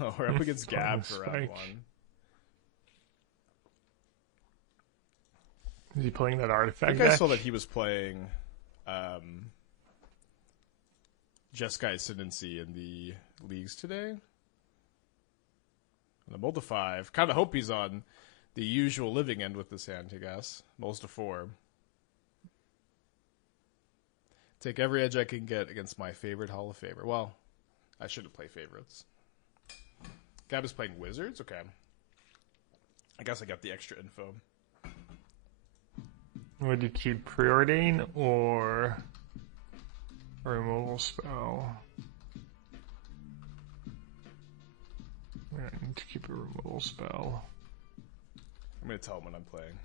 Oh, we're up against Gab for round Spike. 1. Is he playing that artifact I think I deck? saw that he was playing Jeskai Ascendancy in the leagues today. The Multi 5. Kind of hope he's on the usual living end with this hand, I guess. Multi 4. Take every edge I can get against my favorite Hall of Famer. Well, I shouldn't play favorites. Gab is playing Wizards? Okay. I guess I got the extra info. Would you keep Preordain or a removal spell? I need to keep a removal spell. I'm going to tell him when I'm playing.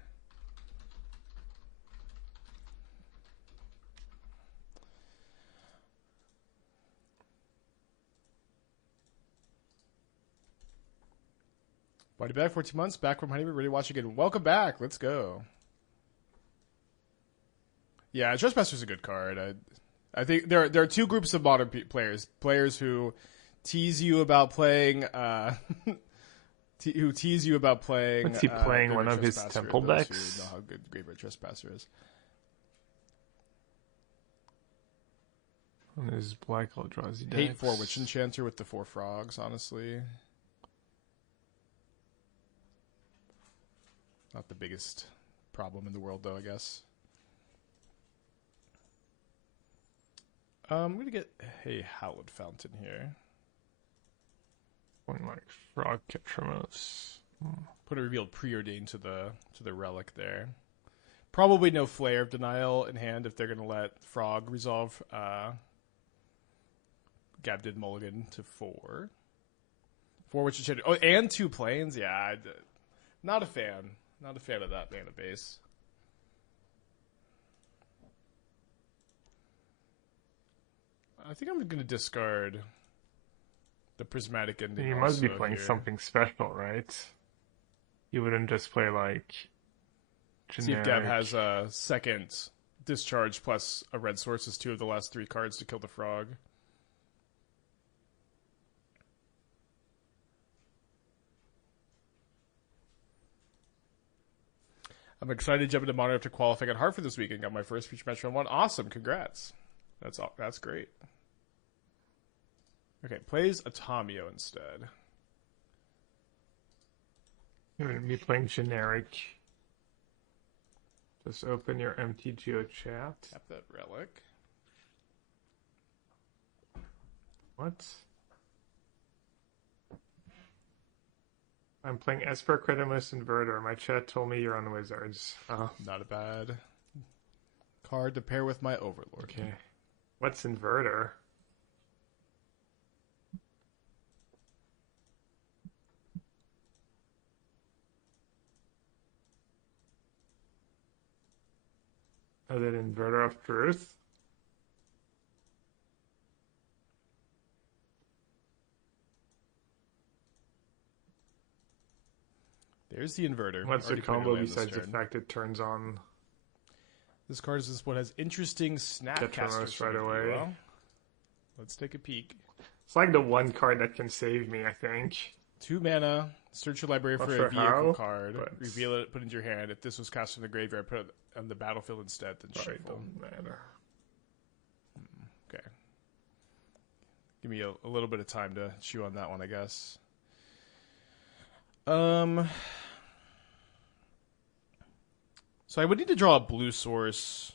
Body back 14 months, back from honeymoon, ready to watch again. Welcome back. Let's go. Yeah, Trespasser's a good card. I think there are two groups of modern players. Players who tease you about playing who tease you about playing What's he playing? One of his temple decks? Who know how good Gabriel Trespasser is. On his Black Eldrazi decks. Hate 4 Witch Enchanter with the 4 frogs, honestly. Not the biggest problem in the world, though, I guess. I'm going to get a Howled Fountain here. Going like Frog Ketramose. Put a revealed Preordain to the relic there. Probably no Flare of Denial in hand if they're going to let Frog resolve. Gab did mulligan to 4. 4 Witch Enchanter. Oh, and 2 planes? Yeah, not a fan. Not a fan of that mana base. I think I'm going to discard the Prismatic Ending. You must be playing here. something special, right? You wouldn't just play like generic. See if Gab has a second discharge plus a red source as 2 of the last 3 cards to kill the frog. I'm excited to jump into Modern after qualifying at Hartford this weekend. Got my first feature match round 1. Awesome, congrats. That's great. Okay, plays Atomio instead. You're going to be playing generic. Just open your MTGO chat. Tap that relic. What? I'm playing Esper, Ketramose, Inverter. My chat told me you're on the Wizards. Oh. Not a bad card to pair with my Overlord. Okay. What's Inverter? Oh, that Inverter of Truth? There's the Inverter. What's the Already played combo land this besides the turn. fact it turns on This card is what has interesting Snapcasters right away? Well, let's take a peek. It's like the one card that can save me, I think. 2 mana, search your library Not for sure a vehicle how, card, but- reveal it, put it into your hand. If this was cast from the graveyard, put it on the battlefield instead, then Right, shuffle. doesn't matter. Okay. Give me a little bit of time to chew on that one, I guess. So I would need to draw a blue source.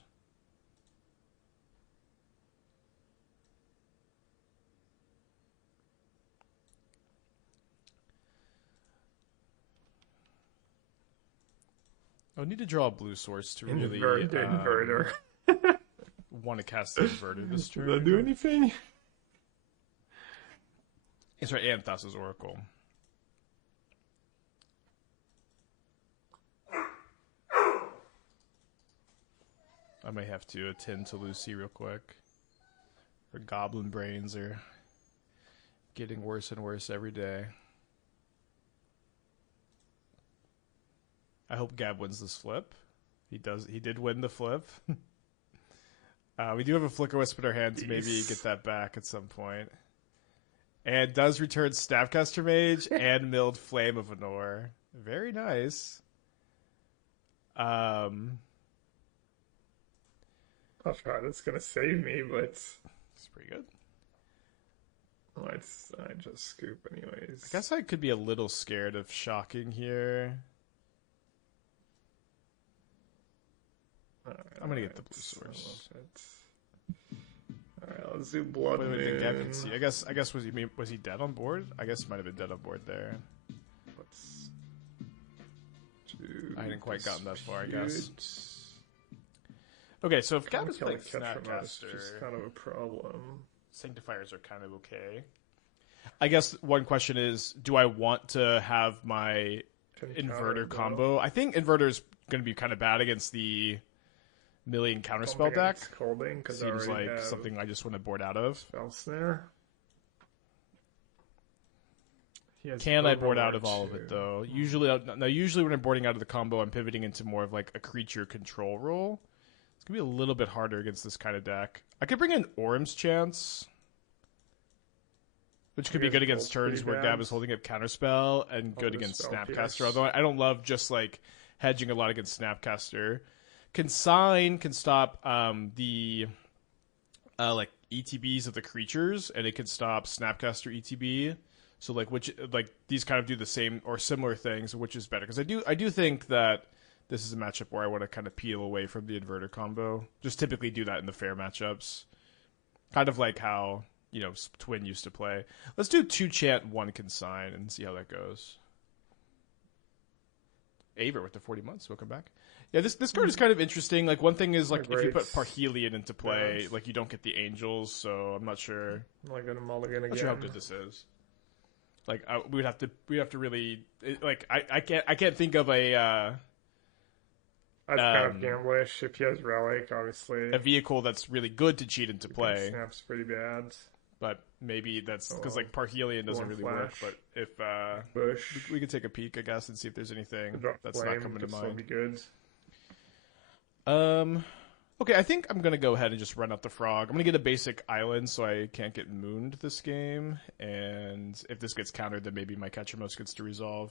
I would need to draw a blue source to really Inverter. want to cast the Inverter this turn. Does that do anything? It's right, and Thassa's Oracle. I may have to attend to Lucy real quick. Her goblin brains are getting worse and worse every day. I hope Gab wins this flip. He does. He did win the flip. We do have a Flicker Wisp in our hand to maybe get that back at some point. And does return Snapcaster Mage and milled Flame of Anor. Very nice. Not sure that's gonna save me, but It's pretty good. I just scoop anyways. I guess I could be a little scared of shocking here. I'm gonna get the blue source. Alright, let's do Blood What do you think Moon. Gab can see? I guess was he dead on board? I guess he might have been dead on board there. Let's I hadn't quite gotten that far, I guess. dispute. Okay, so if Gab is Killing playing Ketramose is Snapcaster, just kind of a problem. Sanctifiers are kind of okay. I guess one question is, do I want to have my Inverter combo? I think Inverter's going to be kind of bad against the Million Counterspell deck. Seems like something I just want to board out of. Spell Snare. Can I board out of all of it, though? Usually when I'm boarding out of the combo, I'm pivoting into more of like a creature control role. It's going to be a little bit harder against this kind of deck. I could bring in Orm's Chance, which could be good against turns where Gab is holding up Counterspell, and good against Snapcaster. Although I don't love just like hedging a lot against Snapcaster. Consign can stop the like ETBs of the creatures, and it can stop Snapcaster ETB. So like these kind of do the same or similar things, which is better, because I do think that this is a matchup where I want to kind of peel away from the Inverter combo. Just typically do that in the fair matchups, kind of like how Twin used to play. Let's do 2 chant, 1 consign, and see how that goes. Aver with the 40 months. Welcome back. Yeah, this card is kind of interesting. Like, one thing is, like, if you put Parhelion into play, like, you don't get the Angels, so I'm not sure. I'm not gonna mulligan again. Not sure how good this is. Like, we'd have to really, like, I can't think of a That's kind of gamblish. If he has Relic, obviously a vehicle that's really good to cheat into play. Snap's pretty bad. But maybe that's because like Parhelion doesn't really work. But if Bush, we could take a peek, I guess, and see if there's anything that's not coming to mind. Be good. Okay, I think I'm gonna go ahead and just run out the frog. I'm gonna get a basic island so I can't get mooned this game. And if this gets countered, then maybe my Ketramose gets to resolve.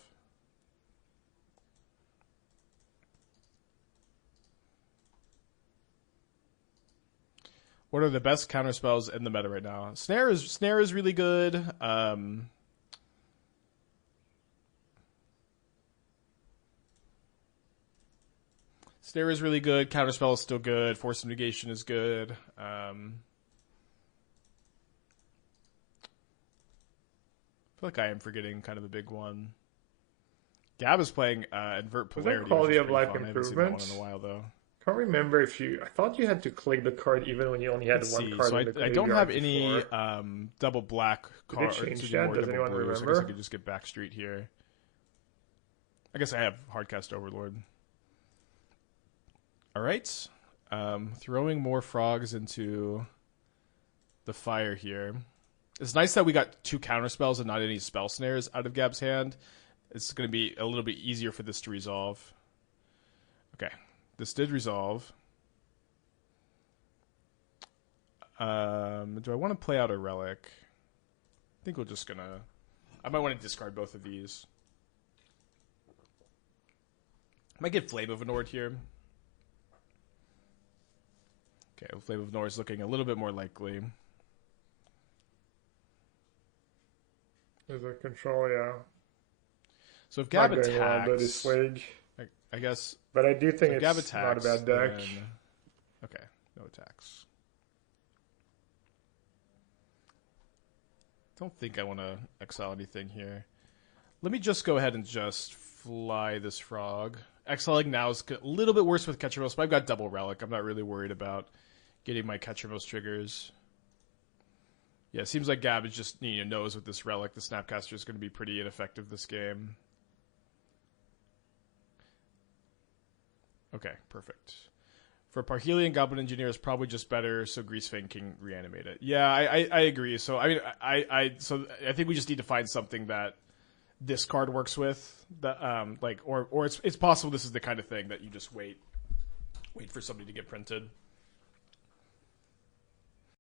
What are the best counter spells in the meta right now? Snare is really good. Snare is really good. Counterspell is still good. Force of Negation is good. I feel like I am forgetting kind of a big one. Gab is playing Invert Polarity. Quality of life improvement? I haven't seen that one in a while, though. I can't remember I thought you had to click the card even when you only had one card. So in the I don't have before. any double black cards. Does anyone remember? So I guess I could just get Backstreet here. I guess I have Hardcast Overlord. All right. Throwing more frogs into the fire here. It's nice that we got 2 counterspells and not any spell snares out of Gab's hand. It's going to be a little bit easier for this to resolve. Okay. This did resolve. Do I want to play out a relic? I think we're just going to... I might want to discard both of these. I might get Flame of Anord here. Okay, Flame of Anord is looking a little bit more likely. There's a control, yeah. So if Gab attacks... I guess... But I do think it's not a bad deck. Then... Okay, no attacks. Don't think I want to exile anything here. Let me just go ahead and just fly this frog. Exiling now is a little bit worse with Ketramose, but I've got double relic. I'm not really worried about getting my Ketramose triggers. Yeah, it seems like Gab is just knows with this relic the Snapcaster is going to be pretty ineffective this game. Okay, perfect. For Parhelion, Goblin Engineer is probably just better, so Greasefang can reanimate it. Yeah, I agree. So I mean, I think we just need to find something that this card works with. That or it's possible this is the kind of thing that you just wait for somebody to get printed.